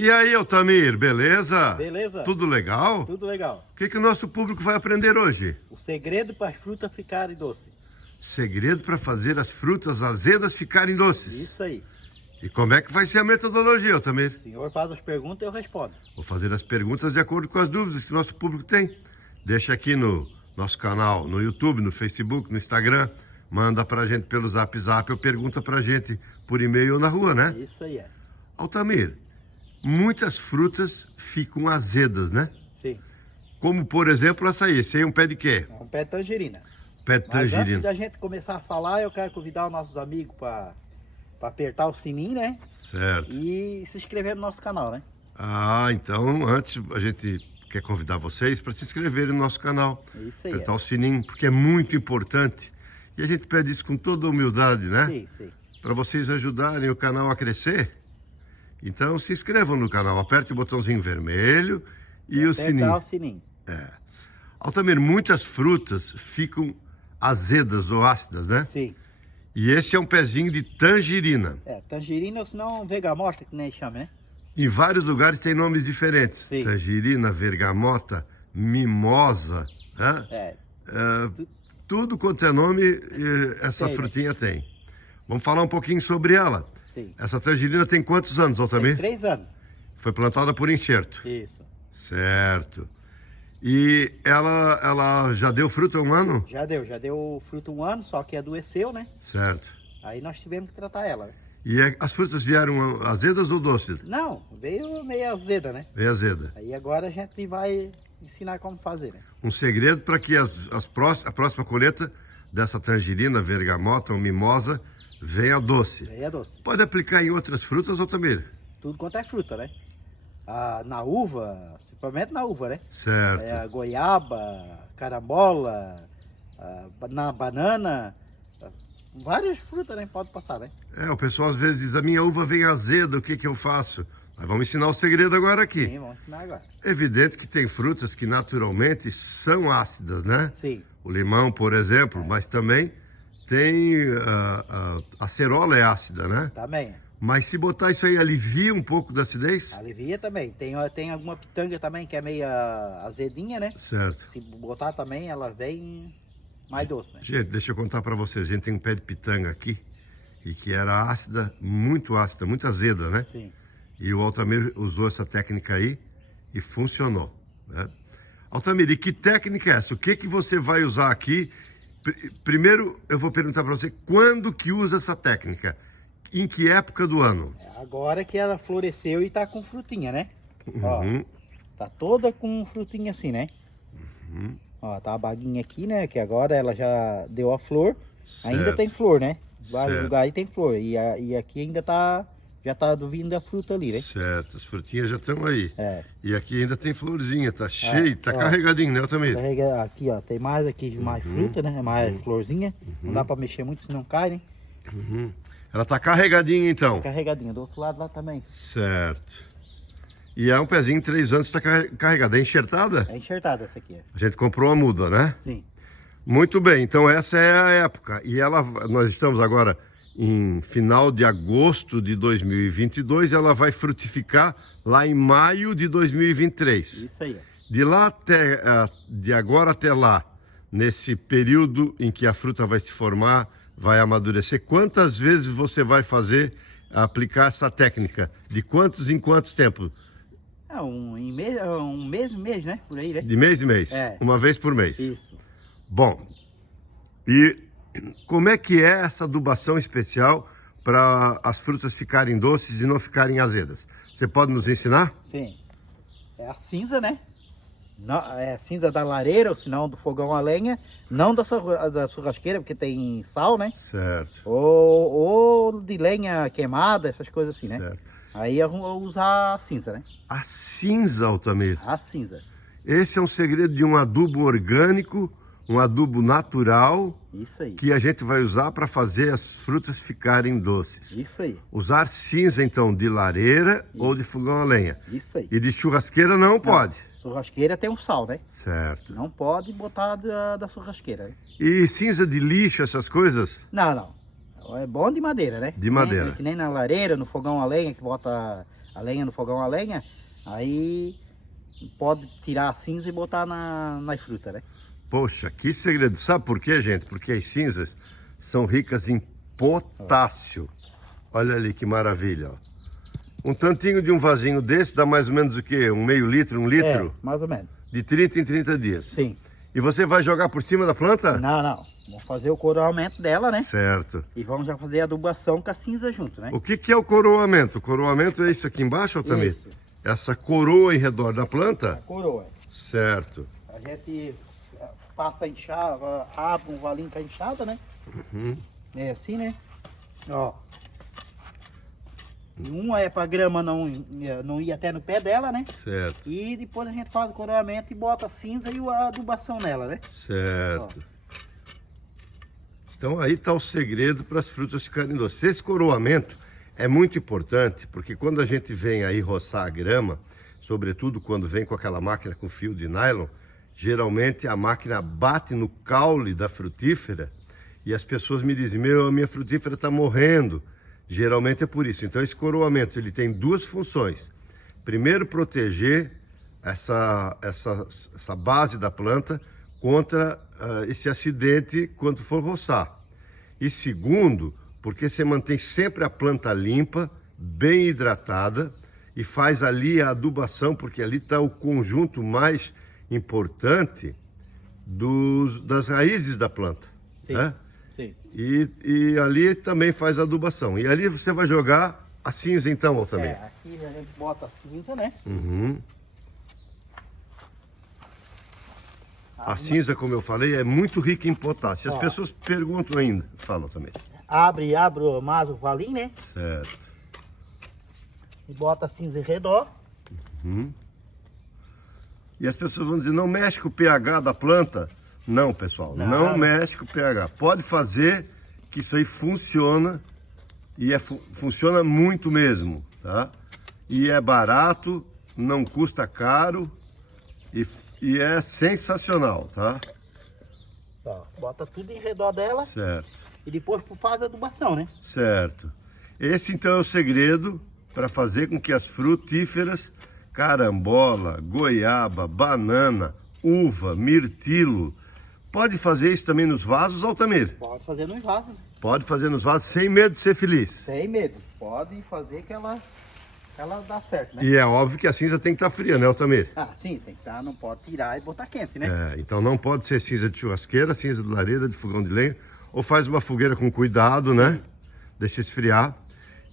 E aí, Altamir, beleza? Beleza? Tudo legal? Tudo legal. O que o nosso público vai aprender hoje? O segredo para as frutas ficarem doces. Segredo para fazer as frutas azedas ficarem doces. Isso aí. E como é que vai ser a metodologia, Altamir? O senhor faz as perguntas e eu respondo. Vou fazer as perguntas de acordo com as dúvidas que o nosso público tem. Deixa aqui no nosso canal, no YouTube, no Facebook, no Instagram. Manda pra gente pelo Zap ou pergunta pra gente por e-mail ou na rua, né? Isso aí é. Altamir, muitas frutas ficam azedas, né? Sim. Como, por exemplo, açaí. Esse aí é um pé de quê? É um pé de tangerina. Pé de Mas antes tangerina. da gente começar a falar, eu quero convidar os nossos amigos para apertar o sininho, né? Certo. E se inscrever no nosso canal, né? Ah, então antes a gente quer convidar vocês para se inscreverem no nosso canal. Isso aí. Apertar o sininho, porque é muito importante. E a gente pede isso com toda humildade, né? Sim, sim. Para vocês ajudarem o canal a crescer. Então se inscrevam no canal, aperte o botãozinho vermelho e o sininho. Apertar o sininho. Altamir, muitas frutas ficam azedas ou ácidas, né? Sim. E esse é um pezinho de tangerina. É, tangerina ou senão vergamota, que nem chama, né? Em vários lugares tem nomes diferentes. Sim. Tangerina, vergamota, mimosa, né? É. Tudo quanto é nome, essa Tem, né? frutinha tem. Vamos falar um pouquinho sobre ela. Sim. Essa tangerina tem quantos anos, Tem Altamir? 3 anos. Foi plantada por enxerto. Isso. Certo. E ela já deu fruto há um ano? Já deu fruto 1 ano, só que adoeceu, né? Certo. Aí nós tivemos que tratar ela, né? E as frutas vieram azedas ou doces? Não, veio meio azeda, né? Veio azeda. Aí agora a gente vai ensinar como fazer, né? Um segredo para que a próxima colheita dessa tangerina, vergamota ou mimosa venha doce. Aí é doce. Pode aplicar em outras frutas, Altamir? Tudo quanto é fruta, né? Ah, na uva, principalmente na uva, né? Certo. É, a goiaba, carambola, na banana, várias frutas, né? Pode passar, né? O pessoal às vezes diz, a minha uva vem azeda, o que eu faço? Nós vamos ensinar o segredo agora aqui. Sim, vamos ensinar agora. É evidente que tem frutas que naturalmente são ácidas, né? Sim. O limão, por exemplo, mas também tem a acerola é ácida, né? Também. Mas se botar isso aí, alivia um pouco da acidez? Alivia também. Tem alguma pitanga também que é meio azedinha, né? Certo. Se botar também, ela vem mais doce, né? Gente, deixa eu contar para vocês. A gente tem um pé de pitanga aqui, e que era ácida, muito azeda, né? Sim. E o Altamir usou essa técnica aí e funcionou, né? Altamir, e que técnica é essa? O que você vai usar aqui? Primeiro, eu vou perguntar para você, quando que usa essa técnica? Em que época do ano? Agora que ela floresceu e tá com frutinha, né? Ó, tá toda com frutinha assim, né? Ó, tá a baguinha aqui, né? Que agora ela já deu a flor. Ainda Certo. tem flor, né? Vários Certo. lugares tem flor. E aqui ainda já tá vindo a fruta ali, né? Certo, as frutinhas já estão aí. É. E aqui ainda tem florzinha, tá cheio, tá ó. carregadinho, né, Altamir? Carrega aqui, ó. Tem mais aqui, mais fruta, né? Mais florzinha. Não dá pra mexer muito, senão cai, né? Ela tá carregadinha então. Carregadinha. Do outro lado lá também. Certo. E é um pezinho de 3 anos, tá carregada. É enxertada? É enxertada essa aqui, ó. A gente comprou uma muda, né? Sim. Muito bem, então essa é a época. E nós estamos agora em final de agosto de 2022, ela vai frutificar lá em maio de 2023. Isso aí, ó. De agora até lá, nesse período em que a fruta vai se formar, vai amadurecer, quantas vezes você vai aplicar essa técnica? De quantos em quantos tempos? Um mês, né? Por aí, né? De mês em mês? É. Uma vez por mês? Isso. Bom, e como é que é essa adubação especial para as frutas ficarem doces e não ficarem azedas? Você pode nos ensinar? Sim. É a cinza, né? É a cinza da lareira, ou senão do fogão a lenha. Não da churrasqueira, porque tem sal, né? Certo. Ou de lenha queimada, essas coisas assim, né? Certo. Aí eu vou usar a cinza, né? A cinza, Altamir. A cinza. Esse é um segredo de um adubo orgânico, um adubo natural, Isso aí. que a gente vai usar para fazer as frutas ficarem doces. Isso aí. Usar cinza, então, de lareira ou de fogão a lenha. Isso aí. E de churrasqueira não pode. Churrasqueira tem um sal, né? Certo. Não pode botar da churrasqueira, né? E cinza de lixo, essas coisas? Não. É bom de madeira, né? De madeira. Que nem na lareira, no fogão a lenha, que bota a lenha no fogão a lenha, aí pode tirar a cinza e botar nas frutas, né? Poxa, que segredo. Sabe por quê, gente? Porque as cinzas são ricas em potássio. Olha ali que maravilha, ó. Um tantinho de um vasinho desse dá mais ou menos o quê? Um meio litro, 1 litro? É, mais ou menos. De 30 em 30 dias. Sim. E você vai jogar por cima da planta? Não, não. Vamos fazer o coroamento dela, né? Certo. E vamos já fazer a adubação com a cinza junto, né? O que é o coroamento? O coroamento é isso aqui embaixo, Altamir? Isso. Essa coroa em redor da A planta? coroa. Certo. A gente passa a enxada, abre um valinho com a enxada, né? É assim, né? Ó. E uma é pra grama não ir até no pé dela, né? Certo. E depois a gente faz o coroamento e bota a cinza e a adubação nela, né? Certo. Então aí está o segredo para as frutas ficarem doces. Esse coroamento é muito importante, porque quando a gente vem aí roçar a grama, sobretudo quando vem com aquela máquina com fio de nylon, geralmente a máquina bate no caule da frutífera e as pessoas me dizem, a minha frutífera está morrendo. Geralmente é por isso. Então esse coroamento ele tem duas funções. Primeiro, proteger essa base da planta contra esse acidente quando for roçar. E segundo, porque você mantém sempre a planta limpa, bem hidratada e faz ali a adubação, porque ali está o conjunto mais importante das raízes da planta. Sim. Né? Sim. E ali também faz a adubação. E ali você vai jogar a cinza então, Altamir? É, aqui a gente bota a cinza, né? A cinza, como eu falei, é muito rica em potássio. As pessoas perguntam ainda. Fala também. Abre mais o valinho, né? Certo. E bota a cinza em redor. E as pessoas vão dizer, não mexe com o pH da planta. Não, pessoal, não mexe com o pH. Pode fazer que isso aí funciona e funciona muito mesmo, tá? E é barato, não custa caro e é sensacional, tá? Ó, bota tudo em redor dela Certo, e depois faz a adubação, né? certo. Esse então é o segredo para fazer com que as frutíferas, carambola, goiaba, banana, uva, mirtilo, pode fazer isso também nos vasos, Altamir? Pode fazer nos vasos. Pode fazer nos vasos sem medo de ser feliz. Sem medo. Pode fazer que ela dá certo, né? E é óbvio que a cinza tem que estar fria, né, Altamir? Ah, sim, tem que estar, não pode tirar e botar quente, né? É, então não pode ser cinza de churrasqueira, cinza de lareira, de fogão de lenha. Ou faz uma fogueira com cuidado, né? Deixa esfriar.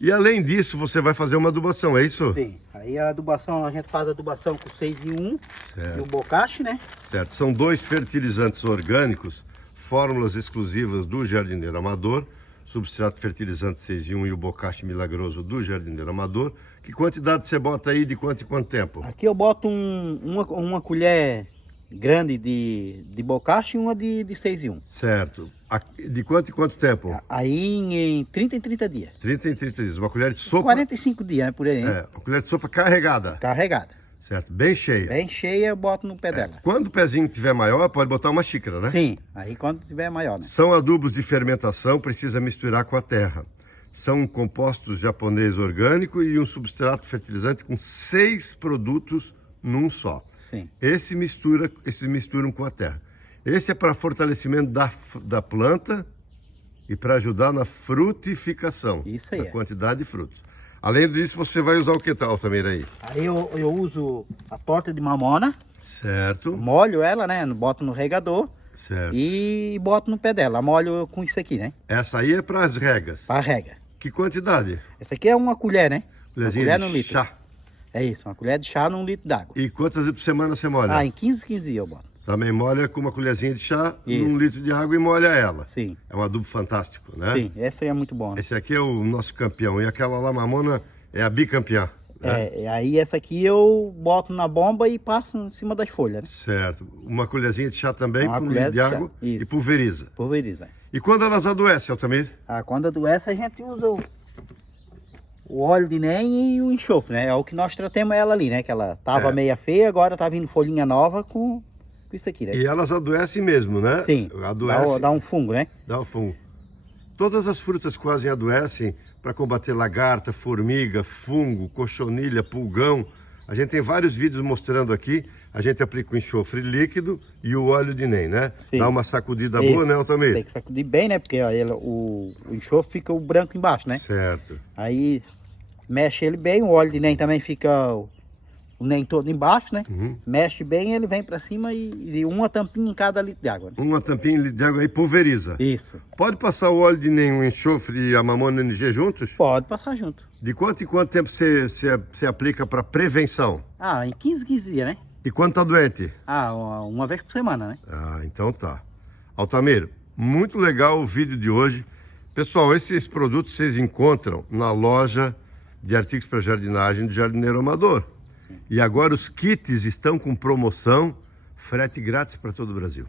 E além disso, você vai fazer uma adubação, é isso? Sim. Aí a adubação, a gente faz a adubação com 6 em 1 Certo. e o bocache, né? Certo. São 2 fertilizantes orgânicos, fórmulas exclusivas do Jardineiro Amador, substrato fertilizante 6 em 1 e o bocache milagroso do Jardineiro Amador. Que quantidade você bota aí de quanto em quanto tempo? Aqui eu boto uma colher grande de bocache e uma de 6 em 1. Certo. De quanto em quanto tempo? Aí em 30 em 30 dias. 30 em 30 dias. Uma colher de sopa. 45 dias, né, por aí, hein? É, uma colher de sopa carregada. Carregada. Certo, bem cheia. Bem cheia, eu boto no pé dela. Quando o pezinho tiver maior, pode botar uma xícara, né? Sim, aí quando tiver maior, né? São adubos de fermentação, precisa misturar com a terra. São compostos japonês orgânico e um substrato fertilizante com 6 produtos num só. Sim. Esses misturam com a terra. Esse é para fortalecimento da planta e para ajudar na frutificação. Isso aí. Na quantidade de frutos. Além disso, você vai usar o que tal, Altamir, aí? Aí eu uso a torta de mamona, Certo, molho ela, né? Boto no regador certo. e boto no pé dela. Molho com isso aqui, né? Essa aí é para as regas. Pra rega. Que quantidade? Essa aqui é uma colher, né? Uma Colherzinha colher de num litro. chá. É isso, uma colher de chá num litro d'água. E quantas vezes por semana você molha? Ah, em 15 dias eu boto. Também molha com uma colherzinha de chá Isso. num litro de água e molha ela. Sim. É um adubo fantástico, né? Sim, essa aí é muito boa. Né? Esse aqui é o nosso campeão. E aquela lá mamona é a bicampeã. Né? Aí essa aqui eu boto na bomba e passo em cima das folhas, né? Certo. Uma colherzinha de chá também Uma com um colher litro de de chá. água Isso. e pulveriza. Pulveriza. E quando elas adoecem, Altamir? Ah, quando adoece a gente usa o óleo de NEM e o enxofre, né? É o que nós tratamos ela ali, né? Que ela tava meia feia, agora tá vindo folhinha nova com isso aqui, né? E elas adoecem mesmo, né? Sim, Adoecem. dá um fungo, né? Dá o fungo. Todas as frutas quase adoecem para combater lagarta, formiga, fungo, cochonilha, pulgão. A gente tem vários vídeos mostrando aqui. A gente aplica o enxofre líquido e o óleo de NEM, né? Sim. Dá uma sacudida Isso. boa, né, Altamir? Tem que sacudir bem, né? Porque ó, o enxofre fica o branco embaixo, né? Certo. Aí mexe ele bem, o óleo de NEM também fica o NEM todo embaixo, né? Mexe bem, ele vem pra cima e uma tampinha em cada litro de água. Né? Uma tampinha de água aí pulveriza. Isso. Pode passar o óleo de NEM, o enxofre e a Mamona NG juntos? Pode passar junto. De quanto em quanto tempo você aplica para prevenção? Ah, em 15 dias, né? E quando tá doente? Ah, uma vez por semana, né? Ah, então tá. Altamiro, muito legal o vídeo de hoje. Pessoal, esses produtos vocês encontram na loja de artigos para jardinagem do Jardineiro Amador. E agora os kits estão com promoção, frete grátis para todo o Brasil.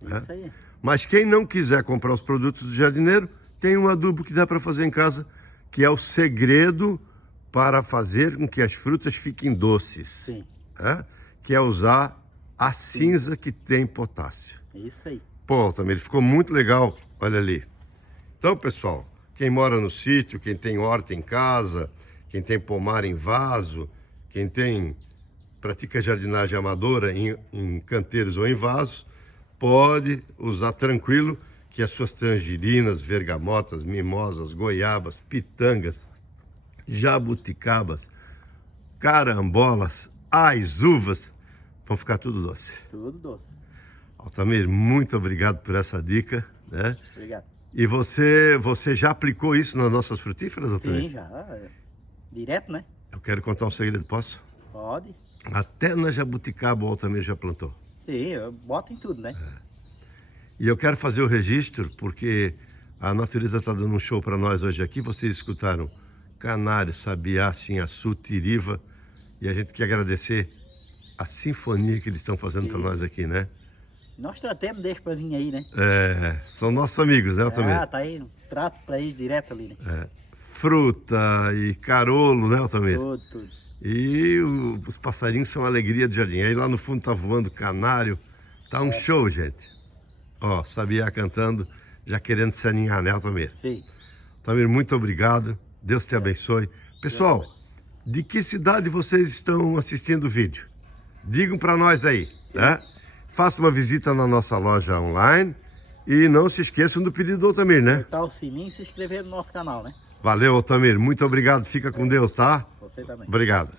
Né? Isso aí. Mas quem não quiser comprar os produtos do jardineiro, tem um adubo que dá para fazer em casa, que é o segredo para fazer com que as frutas fiquem doces. Sim. Né? Que é usar a cinza que tem potássio. Isso aí. Pô, Altamiro, ficou muito legal, olha ali. Então, pessoal, quem mora no sítio, quem tem horta em casa, quem tem pomar em vaso, quem pratica jardinagem amadora em canteiros ou em vasos, pode usar tranquilo que as suas tangerinas, vergamotas, mimosas, goiabas, pitangas, jabuticabas, carambolas, as uvas vão ficar tudo doce. Tudo doce. Altamir, muito obrigado por essa dica, né? Obrigado. E você já aplicou isso nas nossas frutíferas, Altamir? Sim, já. Direto, né? Eu quero contar um segredo, posso? Pode. Até na jabuticaba o Altamir já plantou. Sim, eu boto em tudo, né? E eu quero fazer o registro porque a natureza está dando um show para nós hoje aqui. Vocês escutaram canário, sabiá, sinhaçu, tiriva. E a gente quer agradecer a sinfonia que eles estão fazendo para nós aqui, né? Nós tratemos deles pra vir aí, né? É, são nossos amigos, né, Altamir? Ah, tá aí. Trato pra eles direto ali, né? Fruta e carolo, né, Altamir? Tudo. E os passarinhos são a alegria do jardim. Aí lá no fundo tá voando canário. Tá um show, gente. Ó, sabiá cantando, já querendo se aninhar, né, Altamir? Sim. Altamir, muito obrigado. Deus te abençoe. Pessoal, de que cidade vocês estão assistindo o vídeo? Digam para nós aí, né? Faça uma visita na nossa loja online e não se esqueçam do pedido do Altamir, né? Apertar o sininho e se inscrever no nosso canal, né? Valeu, Altamir. Muito obrigado. Fica com Deus, tá? Você também. Obrigado.